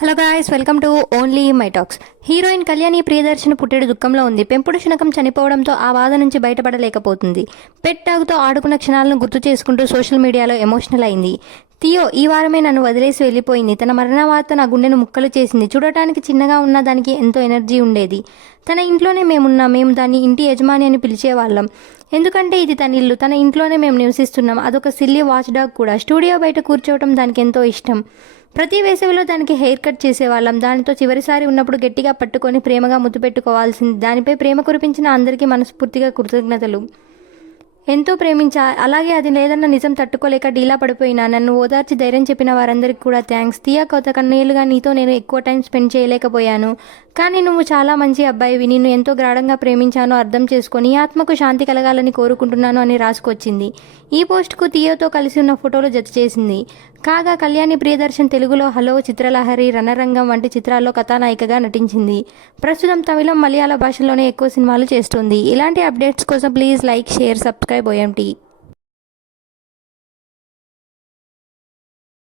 Hello guys, welcome to only my talks. Heroine Kalyani Priyadarshan పుట్టెడు దుఃఖంలో ఉంది. పెంపుడు శునకం చనిపోవడంతో ఆ బాధ నుంచి బయటపడలేకపోతుంది. పెట్ డాగ్తో ఆడుకున్న క్షణాలను గుర్తు చేసుకుంటూ సోషల్ మీడియాలో ఎమోషనల్ అయింది. థియో ఈ వారమే నన్ను వదిలేసి వెళ్ళిపోయింది. తన మరణ వార్త నా గుండెను ముక్కలు చేసింది. చూడటానికి చిన్నగా ఉన్న దానికి ఎంతో ఎనర్జీ ఉండేది. తన ఇంట్లోనే మేము దాన్ని ఇంటి యజమాని అని పిలిచేవాళ్ళం. ఎందుకంటే ఇది తన ఇల్లు, తన ఇంట్లోనే మేము నివసిస్తున్నాం. అదొక సిల్లీ వాచ్ డాగ్ కూడా. స్టూడియో బయట కూర్చోవటం దానికి ఎంతో ఇష్టం. ప్రతి వేసవిలో దానికి హెయిర్ కట్ చేసేవాళ్ళం. దానితో చివరిసారి ఉన్నప్పుడు గట్టిగా పట్టుకొని ప్రేమగా ముద్దు పెట్టుకోవాల్సింది. దానిపై ప్రేమ కురిపించిన అందరికీ మనస్ఫూర్తిగా కృతజ్ఞతలు. ఎంతో ప్రేమించా, అలాగే అది లేదన్న నిజం తట్టుకోలేక డీలా పడిపోయినా నన్ను ఓదార్చి ధైర్యం చెప్పిన వారందరికీ కూడా థ్యాంక్స్. థియా, కొత్త కన్నేళ్ళుగా నీతో నేను ఎక్కువ టైం స్పెండ్ చేయలేకపోయాను, కానీ నువ్వు చాలా మంచి అబ్బాయివి. నిన్ను ఎంతో గాఢంగా ప్రేమించానో అర్థం చేసుకొని ఆత్మకు శాంతి కలగాలని కోరుకుంటున్నాను అని రాసుకొచ్చింది. ఈ పోస్ట్కు థియోతో కలిసి ఉన్న ఫోటోలు జత చేసింది. కాగా కళ్యాణి ప్రియదర్శన్ తెలుగులో హలో, చిత్రలహరి, రణరంగం వంటి చిత్రాల్లో కథానాయికగా నటించింది. ప్రస్తుతం తమిళం, మలయాళ భాషల్లోనే ఎక్కువ సినిమాలు చేస్తుంది. ఇలాంటి అప్డేట్స్ కోసం please like, share, subscribe OMT.